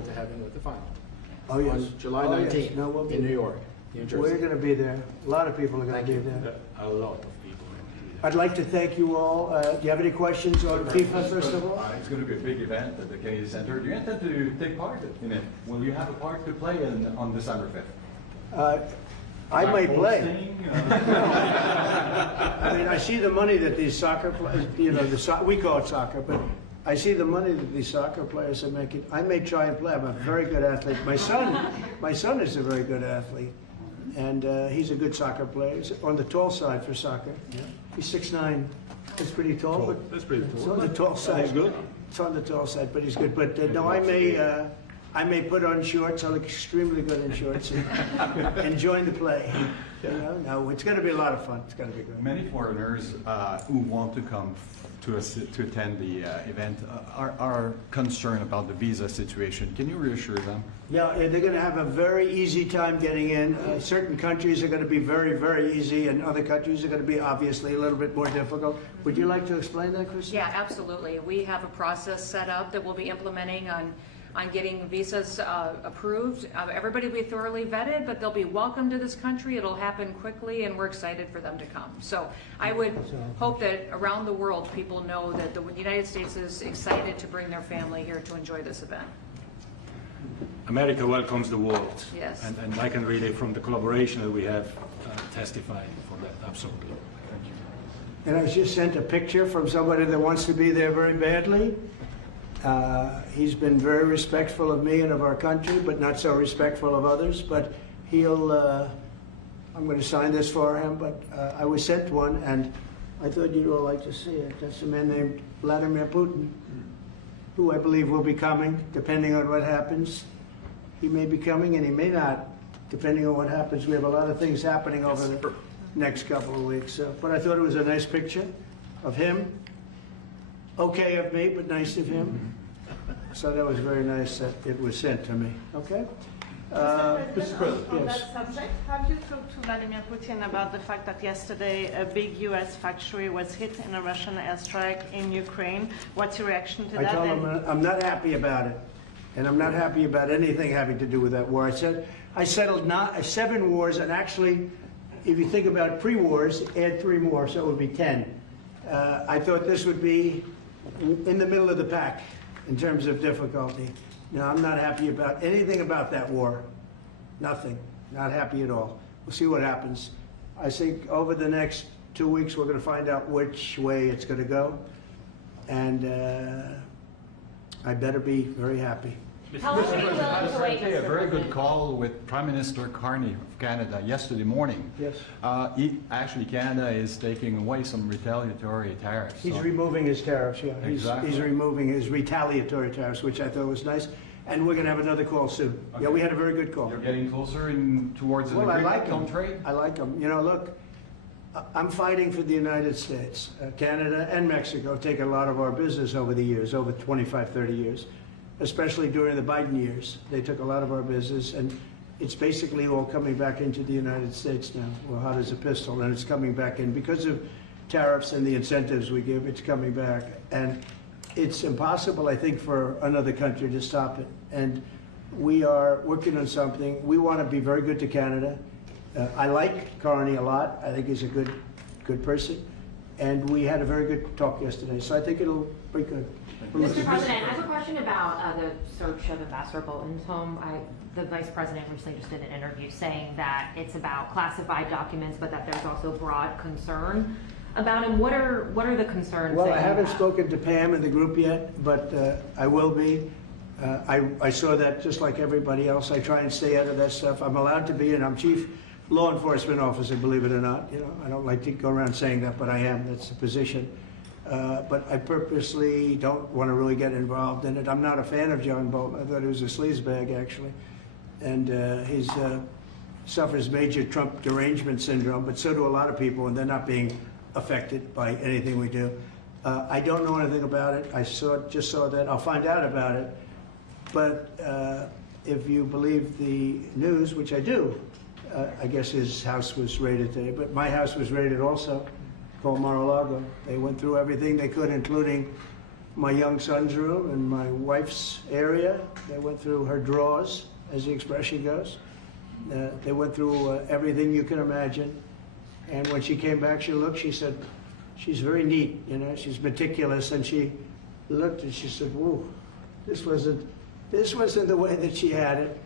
forward to having with the final. Oh, yes. On July Oh, yes. 19th No, we'll be in New there. York, New Jersey. We're going to be there. A lot of people are going Thank to be you. there. A lot of people. I'd like to thank you all. Do you have any questions on FIFA, first of all? It's going to be a big event at the Kennedy Center. Do you intend to take part in it? Will you have a part to play on December 5th? I may play. Hosting, I mean, I see the money that these soccer players, you know, we call it soccer, but I see the money that these soccer players are making. I may try and play. I'm a very good athlete. My son is a very good athlete, and he's a good soccer player. He's on the tall side for soccer. Yeah. He's 6'9". That's pretty tall. But That's pretty it's cool. on the tall side. That's good. It's on the tall side, but he's good. But no, I may put on shorts. I look extremely good in shorts and join the play. You know, no, it's going to be a lot of fun. It's going to be good. Many foreigners who want to come to attend the event are concerned about the visa situation. Can you reassure them? Yeah, they're going to have a very easy time getting in. Certain countries are going to be very, very easy, and other countries are going to be obviously a little bit more difficult. Would you like to explain that, Chris? Yeah, absolutely. We have a process set up that we'll be implementing on getting visas approved. Everybody will be thoroughly vetted, but they'll be welcome to this country. It'll happen quickly, and we're excited for them to come. So I would hope that around the world people know that the United States is excited to bring their family here to enjoy this event. America welcomes the world. Yes. And I can really, from the collaboration that we have, testify for that, absolutely. Thank you. And I just sent a picture from somebody that wants to be there very badly. He's been very respectful of me and of our country, but not so respectful of others. But he'll, I'm going to sign this for him, but I was sent one, and I thought you'd all like to see it. That's a man named Vladimir Putin, who I believe will be coming, depending on what happens. He may be coming, and he may not, depending on what happens. We have a lot of things happening over the next couple of weeks. But I thought it was a nice picture of him. Okay of me, but nice of him. So that was very nice that it was sent to me. Okay? Mr. President, on yes. that subject, have you talked to Vladimir Putin about the fact that yesterday a big U.S. factory was hit in a Russian airstrike in Ukraine? What's your reaction to I that? told him I'm not happy about it. And I'm not happy about anything having to do with that war. I settled 7 wars, and actually, if you think about pre-wars, add 3 more, so it would be 10. I thought this would be in the middle of the pack in terms of difficulty. No, I'm not happy about anything about that war. Nothing. Not happy at all. We'll see what happens. I think over the next 2 weeks we're going to find out which way it's going to go. And I better be very happy. How long are you willing to wait, A Mr. very good President? call with Prime Minister Carney of Canada yesterday morning. Yes. Actually, Canada is taking away some retaliatory tariffs. He's so- removing his tariffs, yeah. Exactly. He's removing his retaliatory tariffs, which I thought was nice. And we're going to have another call soon. Okay. Yeah, we had a very good call. You're getting closer towards an Well, I agreement like on him. trade? I like him. You know, look, I'm fighting for the United States. Canada and Mexico take a lot of our business over the years, over 25, 30 years, especially during the Biden years. They took a lot of our business, and it's basically all coming back into the United States now. Well, hot as a pistol, and it's coming back in. Because of tariffs and the incentives we give, it's coming back. And it's impossible, I think, for another country to stop it. And we are working on something. We want to be very good to Canada. I like Carney a lot. I think he's a good person. And we had a very good talk yesterday. So I think it'll be good. Mr. President, I have a question about the search of Ambassador Bolton's home. The Vice President recently just did an interview saying that it's about classified documents, but that there's also broad concern about him. What are the concerns? Well, that I you haven't have? spoken to Pam in the group yet, but I will be. I saw that just like everybody else. I try and stay out of that stuff. I'm allowed to be, and I'm chief law enforcement officer, believe it or not. You know, I don't like to go around saying that, but I am. That's the position. But I purposely don't want to really get involved in it. I'm not a fan of John Bolton. I thought he was a sleazebag, actually. And he suffers major Trump derangement syndrome, but so do a lot of people, and they're not being affected by anything we do. I don't know anything about it. I just saw that. I'll find out about it. But if you believe the news, which I do, I guess his house was raided today. But my house was raided also, called Mar-a-Lago. They went through everything they could, including my young son's room and my wife's area. They went through her drawers, as the expression goes. They went through everything you can imagine. And when she came back, she looked, she said, she's very neat, you know, she's meticulous. And she looked and she said, whoa, this wasn't the way that she had it.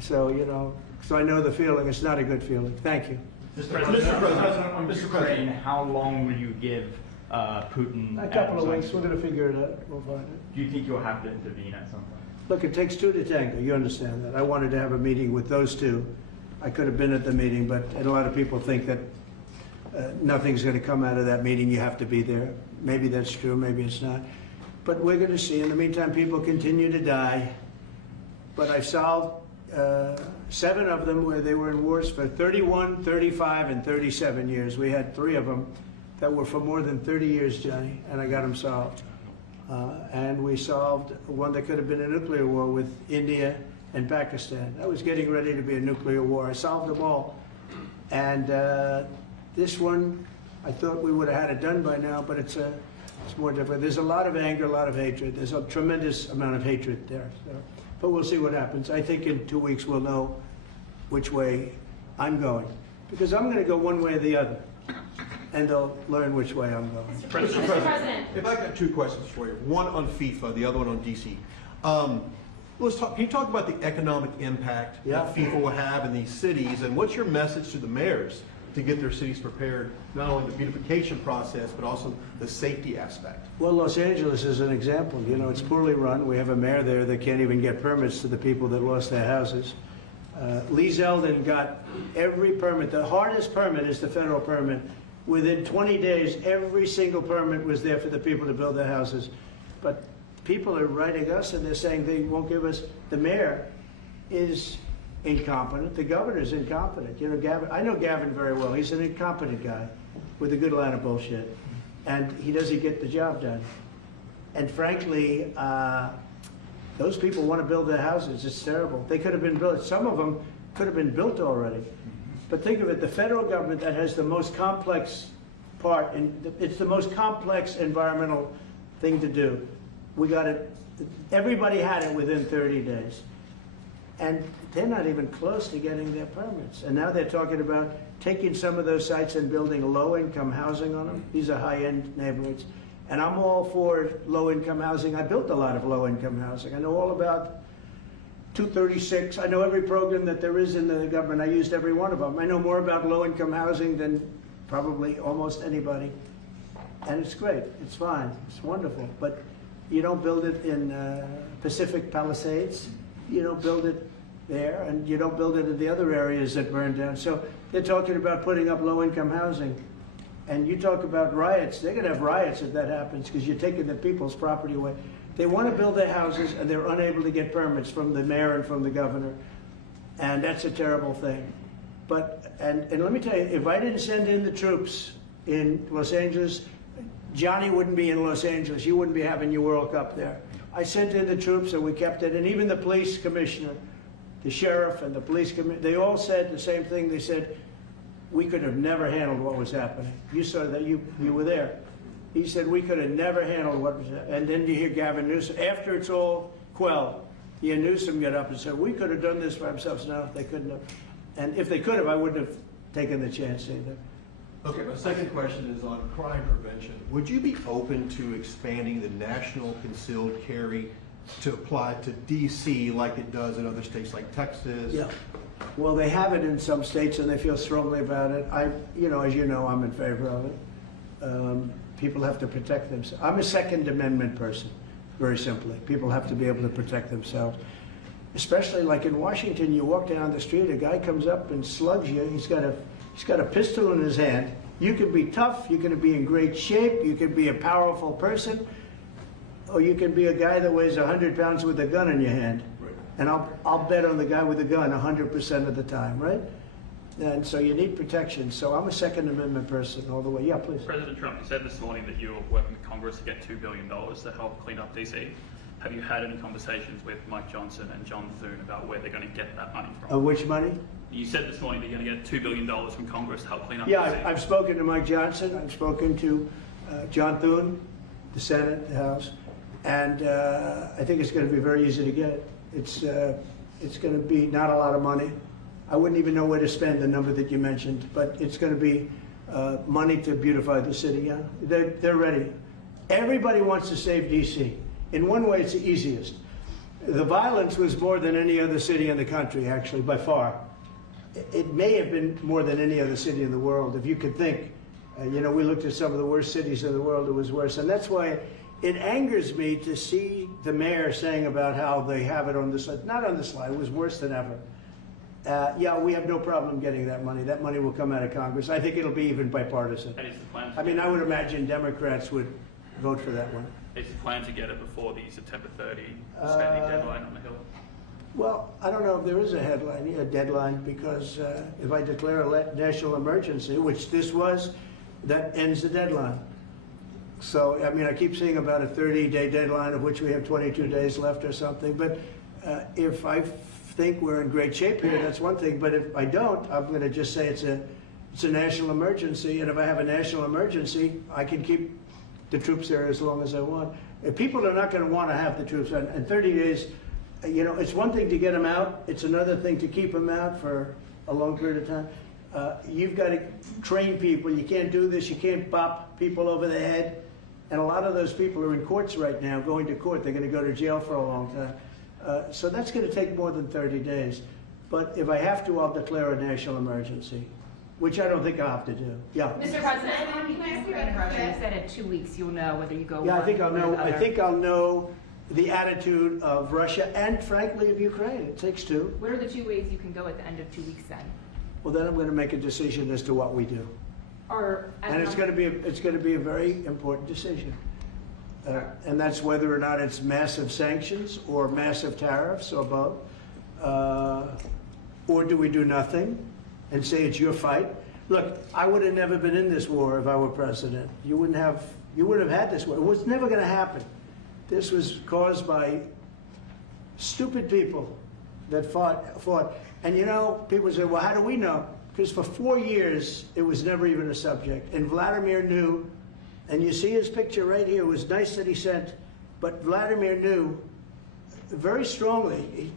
So, you know, so I know the feeling. It's not a good feeling. Thank you. Mr. President, on Ukraine, how long will you give Putin? A couple of weeks, we're going to figure it out. We'll find it. Do you think you'll have to intervene at some point? Look, it takes two to tango. You understand that. I wanted to have a meeting with those two. I could have been at the meeting, but a lot of people think that nothing's going to come out of that meeting. You have to be there. Maybe that's true, maybe it's not. But we're going to see. In the meantime, people continue to die. But I've solved 7 of them where they were in wars for 31, 35, and 37 years. We had 3 of them that were for more than 30 years, Johnny, and I got them solved. And we solved one that could have been a nuclear war with India and Pakistan. That was getting ready to be a nuclear war. I solved them all. And this one, I thought we would have had it done by now, but it's more different. There's a lot of anger, a lot of hatred. There's a tremendous amount of hatred there. So. But we'll see what happens. I think in 2 weeks we'll know which way I'm going. Because I'm going to go one way or the other. And they'll learn which way I'm going. Mr. President. If I got 2 questions for you, one on FIFA, the other one on DC. Can you talk about the economic impact that FIFA will have in these cities, and what's your message to the mayors to get their cities prepared, not only the beautification process, but also the safety aspect? Well, Los Angeles is an example. You know, it's poorly run. We have a mayor there that can't even get permits to the people that lost their houses. Lee Zeldin got every permit. The hardest permit is the federal permit. Within 20 days, every single permit was there for the people to build their houses. But people are writing us and they're saying they won't give us. The mayor is incompetent. The governor's incompetent. You know, Gavin. I know Gavin very well. He's an incompetent guy with a good line of bullshit, and he doesn't get the job done. And frankly, those people want to build their houses. It's terrible. They could have been built. Some of them could have been built already. But think of it, the federal government that has the most complex part, and it's the most complex environmental thing to do. We got it, everybody had it within 30 days. And they're not even close to getting their permits. And now they're talking about taking some of those sites and building low-income housing on them. These are high-end neighborhoods. And I'm all for low-income housing. I built a lot of low-income housing. I know all about 236. I know every program that there is in the government. I used every one of them. I know more about low-income housing than probably almost anybody. And it's great. It's fine. It's wonderful. But you don't build it in Pacific Palisades. You don't build it there, and you don't build it in the other areas that burned down. So they're talking about putting up low-income housing. And you talk about riots. They're going to have riots if that happens because you're taking the people's property away. They want to build their houses, and they're unable to get permits from the mayor and from the governor. And that's a terrible thing. But, and let me tell you, if I didn't send in the troops in Los Angeles, Johnny wouldn't be in Los Angeles. You wouldn't be having your World Cup there. I sent in the troops, and we kept it. And even the police commissioner, the sheriff and the police commissioner, they all said the same thing. They said, we could have never handled what was happening. You saw that, you were there. He said, we could have never handled what was happening. And then you hear Gavin Newsom, after it's all quelled, you hear Newsom get up and say, we could have done this for ourselves. No, they couldn't have. And if they could have, I wouldn't have taken the chance either. Okay, my second question is on crime prevention. Would you be open to expanding the national concealed carry to apply to D.C. like it does in other states like Texas? Yeah. Well, they have it in some states, and they feel strongly about it. As you know, I'm in favor of it. People have to protect themselves. I'm a Second Amendment person, very simply. People have to be able to protect themselves. Especially like in Washington, you walk down the street, a guy comes up and slugs you. He's got a pistol in his hand. You can be tough, you can be in great shape, you can be a powerful person, or you can be a guy that weighs 100 pounds with a gun in your hand. Right. And I'll bet on the guy with the gun 100% of the time, right? And so you need protection. So I'm a Second Amendment person all the way. Yeah, please. President Trump, you said this morning that you're working with Congress to get $2 billion to help clean up DC. Have you had any conversations with Mike Johnson and John Thune about where they're going to get that money from? Which money? You said this morning that you're going to get $2 billion from Congress to help clean up DC. Yeah, I've spoken to Mike Johnson. I've spoken to John Thune, the Senate, the House. And I think it's going to be very easy to get. It's going to be not a lot of money. I wouldn't even know where to spend the number that you mentioned, but it's going to be money to beautify the city. Yeah, they're ready. Everybody wants to save DC. In one way, it's the easiest. The violence was more than any other city in the country, actually, by far. It may have been more than any other city in the world, if you could think. You know, we looked at some of the worst cities in the world, it was worse. And that's why it angers me to see the mayor saying about how they have it on the slide. Not on the slide, it was worse than ever. Yeah, we have no problem getting that money. That money will come out of Congress. I think it'll be even bipartisan. That is the plan. I mean, I would imagine Democrats would vote for that one. Is the plan to get it before the September 30 spending deadline on the Hill? Well, I don't know if there is a deadline, because if I declare a national emergency, which this was, that ends the deadline. So, I mean, I keep seeing about a 30-day deadline, of which we have 22 days left or something. But if I think we're in great shape here, that's one thing. But if I don't, I'm going to just say it's a national emergency. And if I have a national emergency, I can keep the troops there as long as I want. If people are not going to want to have the troops, and 30 days, you know, it's one thing to get them out. It's another thing to keep them out for a long period of time. You've got to train people. You can't do this. You can't bop people over the head. And a lot of those people are in courts right now, going to court. They're going to go to jail for a long time. So that's going to take more than 30 days. But if I have to, I'll declare a national emergency, which I don't think I'll have to do. Yeah. Mr. President, you said in 2 weeks you'll know whether you go. Yeah, I think I'll one know. or the I other. think I'll know the attitude of Russia and, frankly, of Ukraine. It takes two. What are the 2 ways you can go at the end of 2 weeks then? Well, then I'm going to make a decision as to what we do, Or and it's going to be a very important decision. And that's whether or not it's massive sanctions or massive tariffs or both. Or do we do nothing and say it's your fight? Look, I would have never been in this war if I were president. You wouldn't have had this war. It was never going to happen. This was caused by stupid people that fought. And you know, people say, well, how do we know? Because for 4 years, it was never even a subject. And Vladimir knew, and you see his picture right here. It was nice that he sent, but Vladimir knew very strongly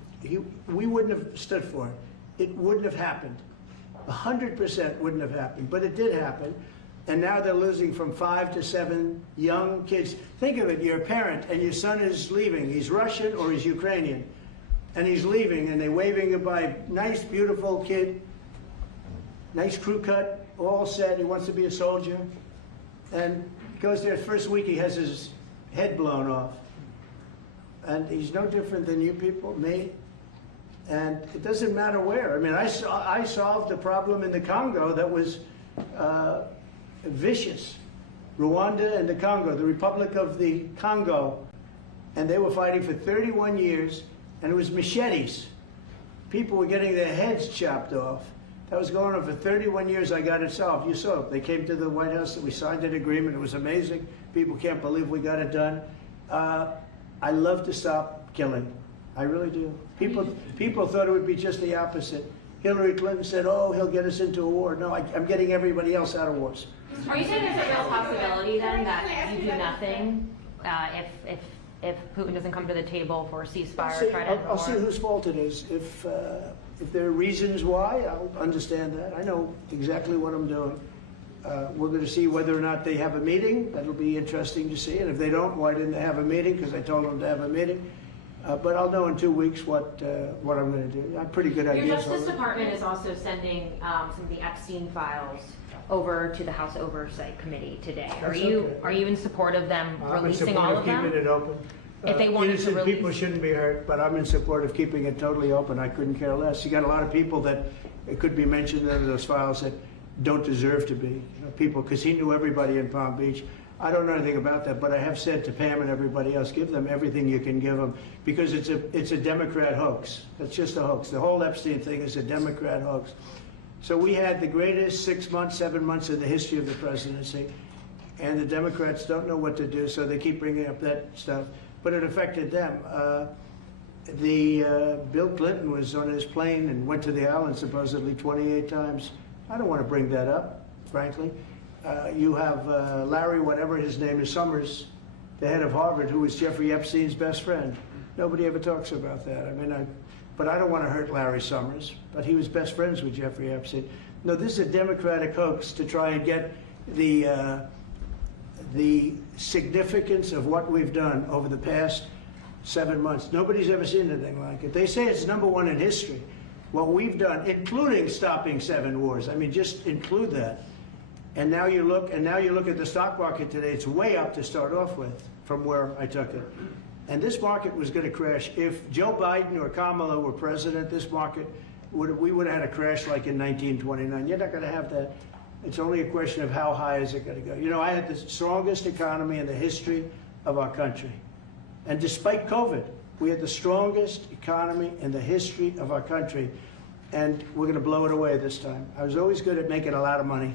we wouldn't have stood for it. It wouldn't have happened. 100% wouldn't have happened, but it did happen. And now they're losing from 5 to 7 young kids. Think of it, you're a parent and your son is leaving. He's Russian or he's Ukrainian. And he's leaving and they're waving goodbye. Nice, beautiful kid. Nice crew cut, all set. He wants to be a soldier. And goes there, first week he has his head blown off. And he's no different than you people, me. And it doesn't matter where. I mean, I solved a problem in the Congo that was vicious. Rwanda and the Congo, the Republic of the Congo. And they were fighting for 31 years, and it was machetes. People were getting their heads chopped off. That was going on for 31 years. I got it solved. You saw it. They came to the White House, and we signed an agreement. It was amazing. People can't believe we got it done. I love to stop killing. I really do. People thought it would be just the opposite. Hillary Clinton said, oh, he'll get us into a war. No, I'm getting everybody else out of wars. Are you saying there's a real possibility then that you do nothing if Putin doesn't come to the table for a ceasefire? I'll see whose fault it is. If there are reasons why, I'll understand that. I know exactly what I'm doing. We're going to see whether or not they have a meeting. That'll be interesting to see. And if they don't, why didn't they have a meeting? Because I told them to have a meeting. But I'll know in 2 weeks what I'm going to do. I have pretty good ideas. Your Justice Department is also sending some of the Epstein files over to the House Oversight Committee today. Are you in support of them releasing all of them? Keeping it open. If they wanted to release, people shouldn't be hurt, but I'm in support of keeping it totally open. I couldn't care less. You got a lot of people that it could be mentioned in those files that don't deserve to be. You know, people, because he knew everybody in Palm Beach. I don't know anything about that, but I have said to Pam and everybody else, give them everything you can give them, because it's a Democrat hoax. It's just a hoax. The whole Epstein thing is a Democrat hoax. So we had the greatest 6 months, 7 months in the history of the presidency, and the Democrats don't know what to do, so they keep bringing up that stuff. But it affected them. Bill Clinton was on his plane and went to the island supposedly 28 times. I don't want to bring that up, frankly. You have Larry, whatever his name is, Summers, the head of Harvard, who was Jeffrey Epstein's best friend. Nobody ever talks about that. I mean, but I don't want to hurt Larry Summers, but he was best friends with Jeffrey Epstein. No, this is a Democratic hoax to try and get the significance of what we've done over the past 7 months. Nobody's ever seen anything like it. They say it's #1 in history. What we've done, including stopping 7 wars. I mean, just include that. And now you look at the stock market today, it's way up to start off with from where I took it. And this market was going to crash. If Joe Biden or Kamala were president, this market we would have had a crash like in 1929. You're not going to have that. It's only a question of how high is it going to go. You know, I had the strongest economy in the history of our country. And despite COVID, we had the strongest economy in the history of our country. And we're going to blow it away this time. I was always good at making a lot of money.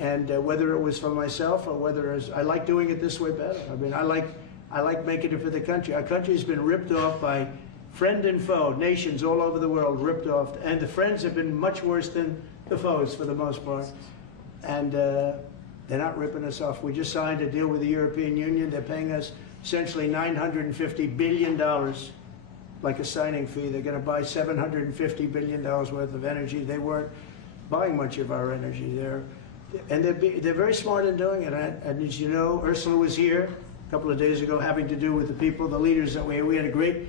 And whether it was for myself or whether it was, I like doing it this way better. I mean, I like making it for the country. Our country's been ripped off by friend and foe, nations all over the world ripped off. And the friends have been much worse than the foes for the most part. And they're not ripping us off. We just signed a deal with the European Union. They're paying us essentially $950 billion, like a signing fee. They're going to buy $750 billion worth of energy. They weren't buying much of our energy there. And they're very smart in doing it. And as you know, Ursula was here a couple of days ago having to do with the people, the leaders that we had a great,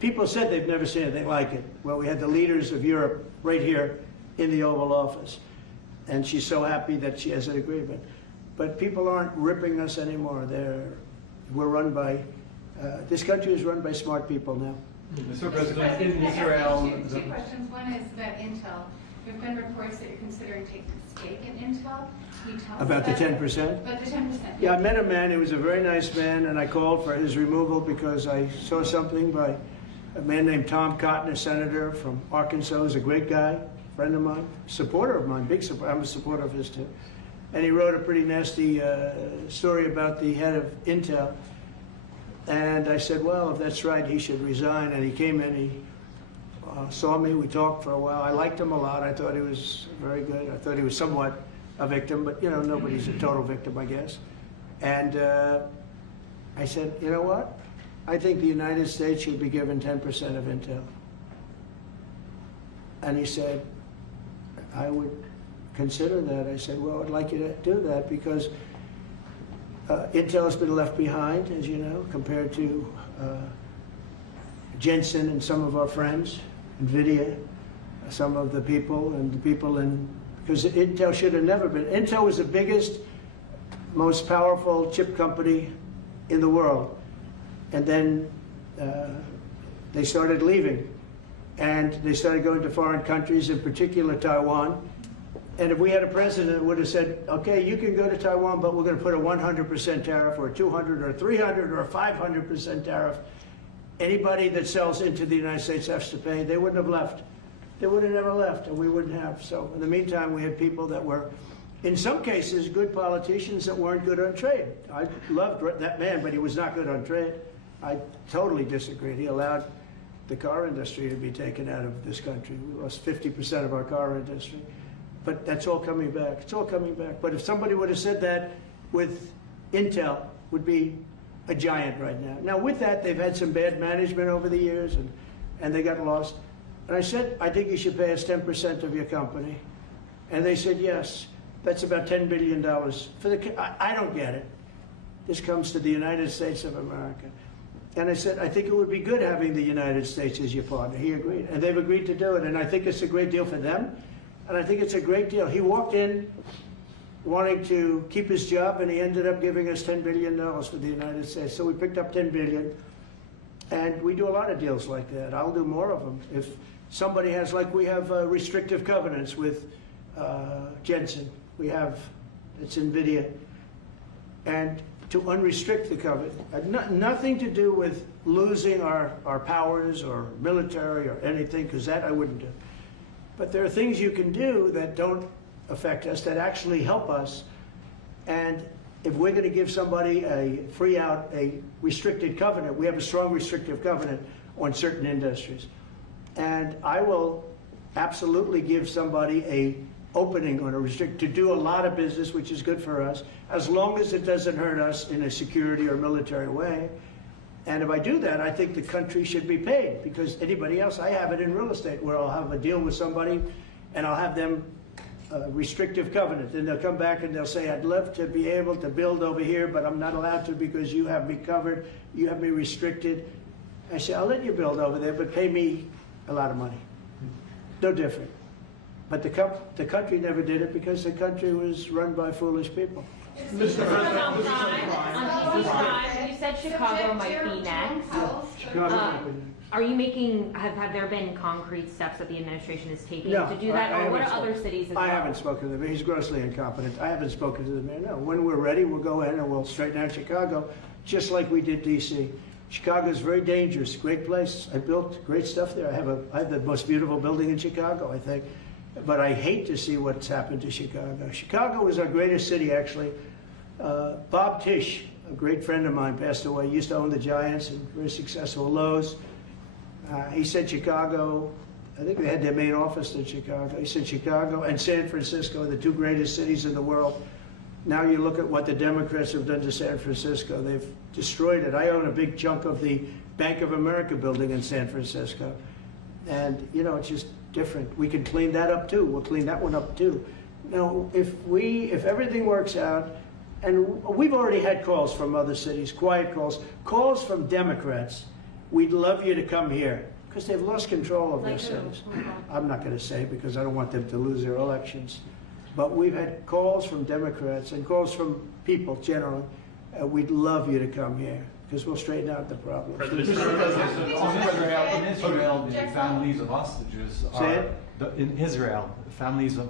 people said they've never seen anything like it. Well, we had the leaders of Europe right here in the Oval Office. And she's so happy that she has an agreement. But people aren't ripping us anymore. We're run by, this country is run by smart people now. Mr. President, in Israel... Two questions. One is about Intel. There have been reports that you're considering taking a stake in Intel. Can you tell us About the 10%? About the 10%. Yeah, I met a man. He was a very nice man, and I called for his removal because I saw something by a man named Tom Cotton, a senator from Arkansas. He's a great guy, friend of mine, supporter of mine, big supporter. I'm a supporter of his too. And he wrote a pretty nasty story about the head of Intel. And I said, well, if that's right, he should resign. And he came in, he saw me, we talked for a while. I liked him a lot. I thought he was very good. I thought he was somewhat a victim, but you know, nobody's a total victim, I guess. And I said, you know what? I think the United States should be given 10% of Intel. And he said, I would consider that. I said, well, I'd like you to do that because Intel has been left behind, as you know, compared to Jensen and some of our friends, NVIDIA, some of the people and the people in, because Intel should have never been. Intel was the biggest, most powerful chip company in the world. And then they started leaving. And they started going to foreign countries, in particular Taiwan. And if we had a president who would have said, okay, you can go to Taiwan, but we're going to put a 100% tariff or a 200 or 300 or a 500% tariff, anybody that sells into the United States has to pay. They wouldn't have left. They would have never left, and we wouldn't have. So in the meantime, we had people that were, in some cases, good politicians that weren't good on trade. I loved that man, but he was not good on trade. I totally disagreed. He allowed the car industry to be taken out of this country. We lost 50% of our car industry. But that's all coming back. It's all coming back. But if somebody would have said that with Intel, would be a giant right now. Now, with that, they've had some bad management over the years, and they got lost. And I said, I think you should pay us 10% of your company. And they said, yes. That's about $10 billion. I don't get it. This comes to the United States of America. And I said, I think it would be good having the United States as your partner. He agreed. And they've agreed to do it. And I think it's a great deal for them. And I think it's a great deal. He walked in wanting to keep his job, and he ended up giving us $10 billion for the United States. So we picked up $10 billion. And we do a lot of deals like that. I'll do more of them. If somebody has, like we have restrictive covenants with Jensen. We have, it's NVIDIA. And to unrestrict the covenant, nothing to do with losing our powers or military or anything, because that I wouldn't do. But there are things you can do that don't affect us, that actually help us. And if we're going to give somebody a restricted covenant, we have a strong restrictive covenant on certain industries. And I will absolutely give somebody a opening or to do a lot of business, which is good for us, as long as it doesn't hurt us in a security or military way. And if I do that, I think the country should be paid, because anybody else, I have it in real estate where I'll have a deal with somebody and I'll have them restrictive covenant. And they'll come back and they'll say, I'd love to be able to build over here, but I'm not allowed to because you have me covered, you have me restricted. I say, I'll let you build over there, but pay me a lot of money. No different. But the country never did it because the country was run by foolish people. You said Chicago might be next. Are you making, have there been concrete steps that the administration is taking to do that? Or what are other cities as well? I haven't spoken to the mayor. He's grossly incompetent. I haven't spoken to the mayor. No, when we're ready, we'll go in and we'll straighten out Chicago, just like we did DC. Chicago is very dangerous, great place. I built great stuff there. I have the most beautiful building in Chicago, I think. But I hate to see what's happened to Chicago. Chicago was our greatest city, actually. Bob Tisch, a great friend of mine, passed away. He used to own the Giants and very successful Lowe's. He said Chicago, I think they had their main office in Chicago. He said Chicago and San Francisco are the two greatest cities in the world. Now you look at what the Democrats have done to San Francisco. They've destroyed it. I own a big chunk of the Bank of America building in San Francisco. And, you know, it's just different. We can clean that up too. We'll clean that one up too. Now, if everything works out, and we've already had calls from other cities, quiet calls from Democrats, we'd love you to come here, because they've lost control of their cities. I'm not going to say because I don't want them to lose their elections. But we've had calls from Democrats and calls from people generally. We'd love you to come here, because we'll straighten out the problem. In Israel, the families of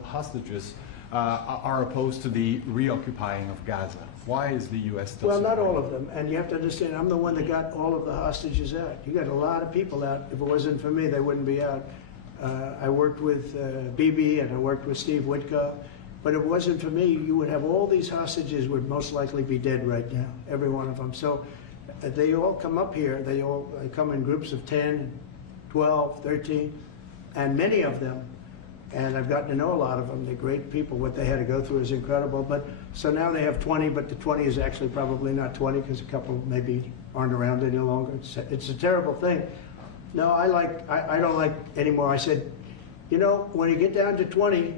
hostages are opposed to the reoccupying of Gaza. Why is the U.S. still Well, not supporting all of them. And you have to understand, I'm the one that got all of the hostages out. You got a lot of people out. If it wasn't for me, they wouldn't be out. I worked with Bibi and I worked with Steve Witkoff. But if it wasn't for me, you would have all these hostages would most likely be dead right now, every one of them. So they all come up here. They all come in groups of 10, 12, 13, and many of them, and I've gotten to know a lot of them. They're great people. What they had to go through is incredible. But so now they have 20, but the 20 is actually probably not 20 because a couple maybe aren't around any longer. It's a terrible thing. No, I don't like anymore. I said, you know, when you get down to 20,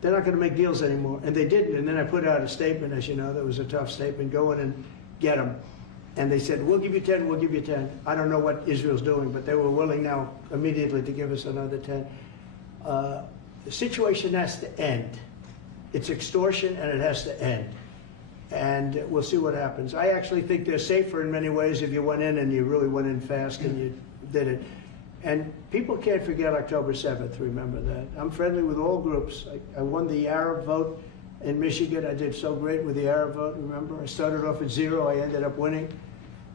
they're not going to make deals anymore. And they didn't. And then I put out a statement, as you know, that was a tough statement, go in and get them. And they said, we'll give you 10, we'll give you 10. I don't know what Israel's doing, but they were willing now immediately to give us another 10. The situation has to end. It's extortion and it has to end. And we'll see what happens. I actually think they're safer in many ways if you went in and you really went in fast and you did it. And people can't forget October 7th, remember that. I'm friendly with all groups. I won the Arab vote in Michigan. I did so great with the Arab vote, remember? I started off at 0, I ended up winning.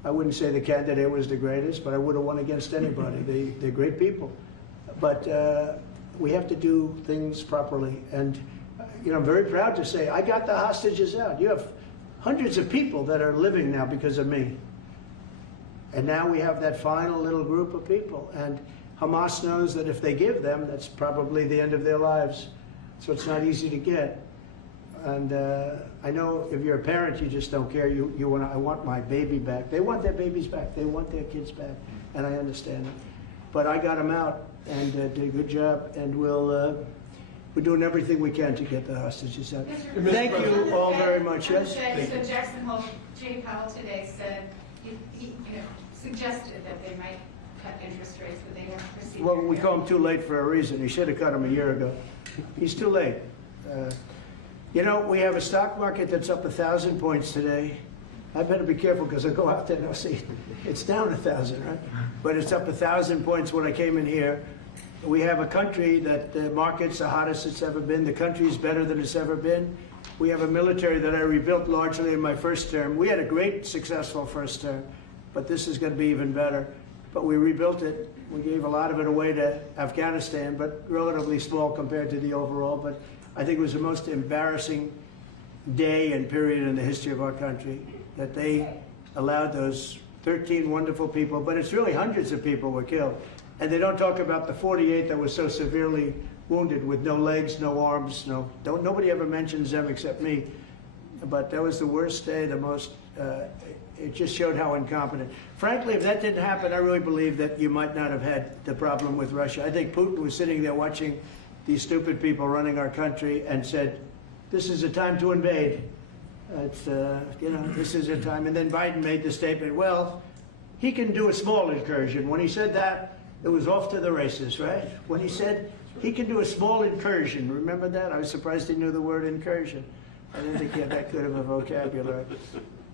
I wouldn't say the candidate was the greatest, but I would have won against anybody. They're great people. But we have to do things properly. And you know, I'm very proud to say I got the hostages out. You have hundreds of people that are living now because of me. And now we have that final little group of people. And Hamas knows that if they give them, that's probably the end of their lives. So it's not easy to get. And I know if you're a parent, you just don't care. You want, I want my baby back. They want their babies back. They want their kids back. And I understand it. But I got them out and did a good job. And we're doing everything we can to get the hostages out. Thank you all very much. Yes? So Jackson Hole, Jay Powell today said, he suggested that they might cut interest rates, but they don't proceed. Well, we call him too late for a reason. He should have cut him a year ago. He's too late. You know, we have a stock market that's up 1,000 points today. I better be careful because I go out there and I'll see it's down 1,000, right? But it's up 1,000 points when I came in here. We have a country that the market's the hottest it's ever been. The country's better than it's ever been. We have a military that I rebuilt largely in my first term. We had a great, successful first term, but this is going to be even better. But we rebuilt it. We gave a lot of it away to Afghanistan, but relatively small compared to the overall. But I think it was the most embarrassing day and period in the history of our country that they allowed those 13 wonderful people, but it's really hundreds of people were killed. And they don't talk about the 48 that was so severely wounded with no legs, no arms, nobody ever mentions them except me. But that was the worst day, the most, it just showed how incompetent. Frankly, if that didn't happen, I really believe that you might not have had the problem with Russia. I think Putin was sitting there watching these stupid people running our country and said, this is a time to invade. It's, this is a time. And then Biden made the statement, well, he can do a small incursion. When he said that, it was off to the races, right? When he said he can do a small incursion, remember that? I was surprised he knew the word incursion. I didn't think he had that good of a vocabulary.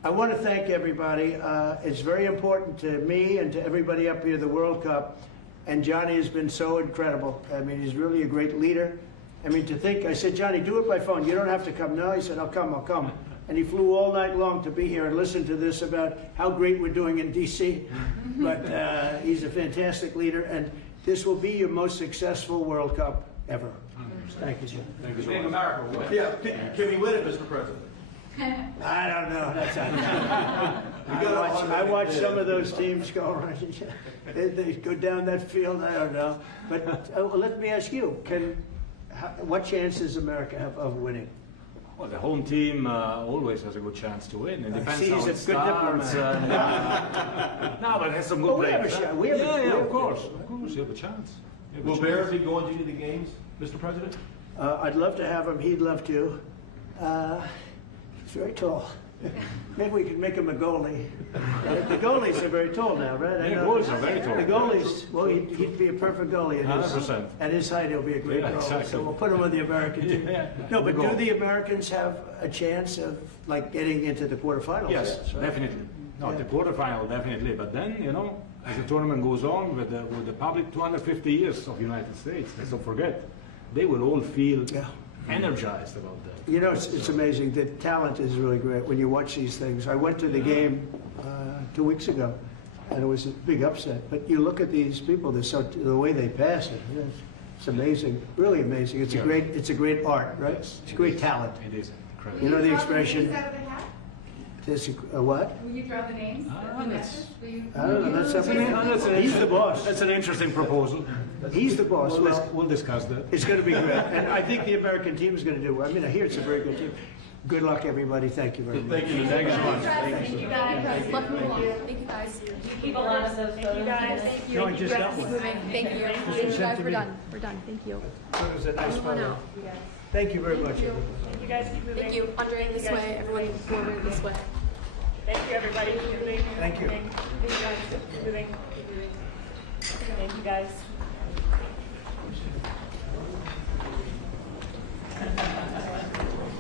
I want to thank everybody. It's very important to me and to everybody up here, the World Cup. And Johnny has been so incredible. I mean, he's really a great leader. I mean, to think, I said, Johnny, do it by phone. You don't have to come. No, he said, I'll come. And he flew all night long to be here and listen to this about how great we're doing in D.C. But he's a fantastic leader, and this will be your most successful World Cup ever. Thank you, Jim. Thank you so much. Yeah, can we win it, Mr. President? I don't know. That's I watch some of those teams go around. They go down that field. I don't know. But let me ask you: what chance does America have of winning? Well, the home team always has a good chance to win. It depends how it good starts. No, but it has some good we have a players. shot. Of course, you have a chance. Will Bears be going to any of the games, Mr. President? I'd love to have him. He'd love to. He's very tall. Maybe we could make him a goalie. The goalies are very tall now, right? Goalies are very tall. The goalies, well, he'd be a perfect goalie. 100%. At his height, he'll be a great goalie. Exactly. So we'll put him on the American team. No, but Goal. do the Americans have a chance of, like, getting into the quarterfinals? Yes, right? definitely. No, the quarterfinal definitely. But then, as the tournament goes on with the public 250 years of United States, let's don't forget, they will all feel energized about that. It's amazing. The talent is really great when you watch these things. I went to the game 2 weeks ago, and it was a big upset. But you look at these people, the way they pass it, it's amazing, really amazing. It's a great art, right? It's a great talent. It is incredible. You know the expression? Will you throw the names out of the hat? What? Will you throw the names? Will you- I don't know. That's something. He's the boss. That's an interesting proposal. He's the boss. We'll discuss that. It's going to be great. And I think the American team is going to do well. I mean, I hear it's a very good team. Good luck, everybody. Thank you very much. Thank you. Thank you guys. Love you all. Thank you guys. Keep a lot of those photos. Thank you. No, I just got Keep one. moving. Thank you. Thank you guys. We're done. We're done. Thank you. That was a nice Come on photo. out. Thank you very much. You guys keep moving. Thank you. Andre, this way. Everyone forward this way. Thank you, everybody. Keep moving. Thank you. Thank you guys. Keep moving. Thank you guys.